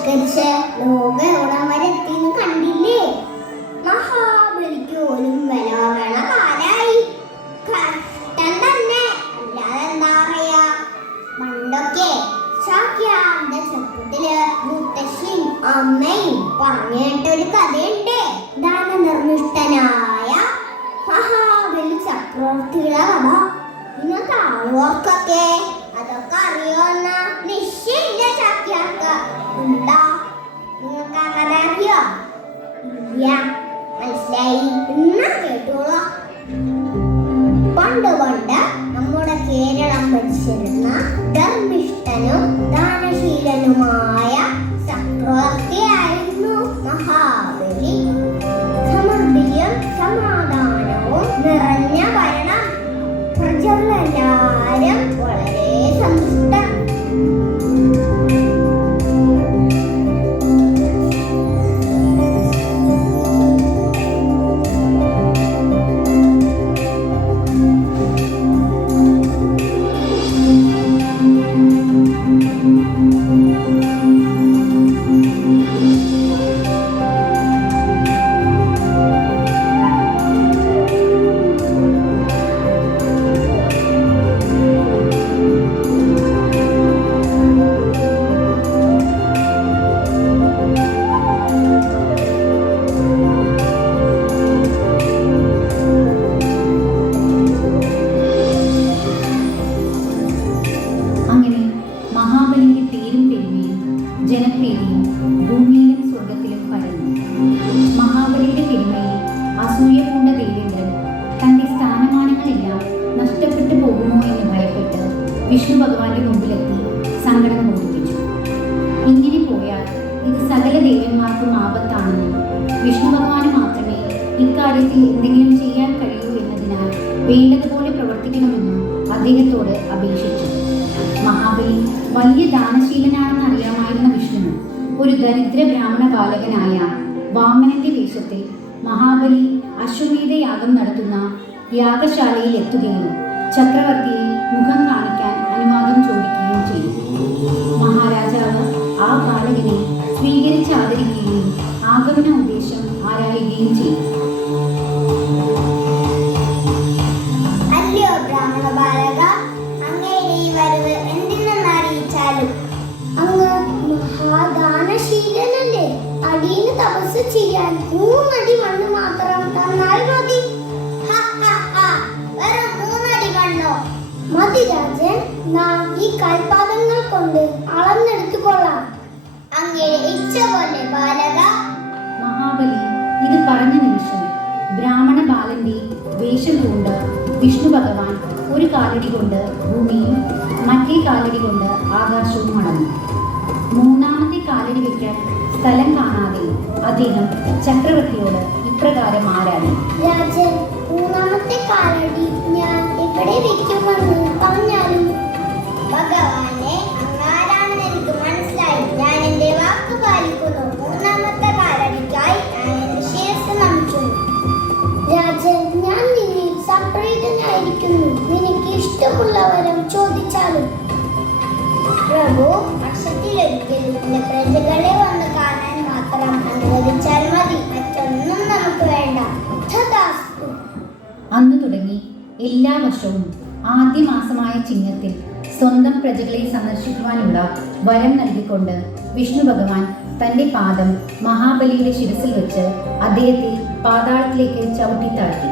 ബഹിഷ്കരിച്ച് ലോക എവിടം വരെ എത്തിയെന്ന് കണ്ടില്ലേ? മഹാബലിക്ക് പോലും വിലവണ കാലായി. കഷ്ടം തന്നെ, അല്ലാതെ എന്താ പറയാ. പണ്ടൊക്കെ ചാക്യാരുടെ ചെറുപ്പത്തില് മുത്തശ്ശിയും അമ്മയും പറഞ്ഞു കേട്ടൊരു കഥയുണ്ട്. ദാനധർമ്മിഷ്ഠനായ മഹാബലി ചക്രവർത്തിയുടെ കഥ. നിങ്ങൾക്ക് ആളുകൾക്കൊക്കെ അതൊക്കെ അറിയോന്ന നിശ്ചയില്ല. ചാക്യാർക്ക് എന്താ നിങ്ങൾക്ക് ആ കഥ അറിയോ? ഇല്ല, മനസ്സിലായി. എന്നാ കേട്ടോളൂ. പണ്ട് നമ്മുടെ കേരളം ഭരിച്ചിരുന്ന ധർമ്മിഷ്ഠനും ദാനശീലനുമായ ചക്രവർത്തിയായിരുന്നു മഹാബലി. സമൃദ്ധിയും സമാധാനവും നിറഞ്ഞ ഭരണം. പ്രജകളെല്ലാരും വളരെ സന്തുഷ്ടർ. ജനപ്രീതിയും ഭൂമിയിലും സ്വർഗത്തിലും പരന്നു. മഹാബലിയുടെ പെരുമയിൽ അസൂയ പൂണ്ട ദേവേന്ദ്രൻ തന്റെ സ്ഥാനമാനങ്ങളെല്ലാം നഷ്ടപ്പെട്ടു പോകുമോ എന്ന് ഭയപ്പെട്ട് വിഷ്ണു ഭഗവാന്റെ മുമ്പിലെത്തി സങ്കടം ബോധിപ്പിച്ചു. ഇങ്ങനെ പോയാൽ ഇത് സകല ദേവന്മാർക്കും ആപത്താണെന്നും വിഷ്ണു ഭഗവാന് മാത്രമേ ഇക്കാര്യത്തിൽ എന്തെങ്കിലും ചെയ്യാൻ കഴിയൂ എന്നതിനാൽ വേണ്ടതുപോലെ പ്രവർത്തിക്കണമെന്നും അദ്ദേഹത്തോട് അപേക്ഷിച്ചു. മഹാബലി വലിയ ദാനശീലനാണെന്ന് അറിയാമായിരുന്ന വിഷ്ണു ഒരു ദരിദ്ര ബ്രാഹ്മണ ബാലകനായ വാമനന്റെ വേഷത്തിൽ മഹാബലി അശ്വമേധയാഗം നടത്തുന്ന യാഗശാലയിൽ എത്തുകയും ചക്രവർത്തിയെ മുഖം കാണിക്കാൻ അനുവാദം ചോദിക്കുകയും ചെയ്തു. മഹാരാജാവ് ആ ബാലകനെ സ്വീകരിച്ച് ആദരിക്കുകയും ആഗമന ഉദ്ദേശം ആരായുകയും ചെയ്തു. അല്ലയോ ബ്രാഹ്മണ ബാലക, അങ്ങയുടെ ഈ വരവ് എന്തിനെന്ന് അറിയിച്ചാലും അങ്ങ് മഹാദാനശീലനല്ലേ? അടിയന് തപസ് ചെയ്യാൻ 3 അടി മണ്ണ് മാത്രം തന്നാൽ മതി. വെറും 3 അടി മണ്ണോ? മതി രാജൻ, നാം ഈ കാൽപാദങ്ങൾ കൊണ്ട് അളന്നെടുത്തുകൊള്ളാം. അങ്ങയുടെ ഇച്ഛ പോലെ ബാലക. മഹാബലി ഇത് പറഞ്ഞ നിമിഷം ബ്രാഹ്മണ ബാലന്റെ വേഷം കൊണ്ട് വിഷ്ണു ഭഗവാൻ ഒരു കാലടി കൊണ്ട് ഭൂമിയും മറ്റേ കാലടി കൊണ്ട് ആകാശവും മടങ്ങി. 3ാമത്തെ കാലടി വയ്ക്കാൻ സ്ഥലം കാണാതെ അദ്ദേഹം ചക്രവർത്തിയോട് ഇപ്രകാരം ആരാധി: രാജൻ, 3ാമത്തെ കാലടി ഞാൻ എവിടെ വെക്കുമെന്ന് പറഞ്ഞാലും? ഭഗവാനെ, അങ്ങാരാണെന്ന് എനിക്ക് മനസ്സിലായി. ഞാൻ എന്റെ വാക്ക് പാലിക്കുന്നു. 3ാമത്തെ കാലടിക്കായി ഞാൻ എന്റെ ശിരസ് നമിക്കുന്നു. രാജൻ, ഞാൻ നിന്നിൽ സംപ്രീതനായിരിക്കുന്നു. നിനക്ക് ഇഷ്ടമുള്ള വരം ചോദിച്ചാലും. പ്രഭു, വർഷത്തിലൊരിക്കൽ എന്റെ പ്രജകളെ വന്ന് കാണാൻ മാത്രം അനുവദിച്ചാൽ മതി. മറ്റൊന്നും നമുക്ക് വേണ്ട. തഥാസ്തു. അന്നു തുടങ്ങി എല്ലാ വർഷവും ആദ്യ മാസമായ ചിങ്ങത്തിൽ സ്വന്തം പ്രജകളെ സന്ദർശിക്കുവാനുള്ള വരം നൽകിക്കൊണ്ട് വിഷ്ണു ഭഗവാൻ തന്റെ പാദം മഹാബലിയുടെ ശിരസിൽ വെച്ച് അദ്ദേഹത്തെ പാതാളത്തിലേക്ക് ചവിട്ടിത്താഴ്ത്തി.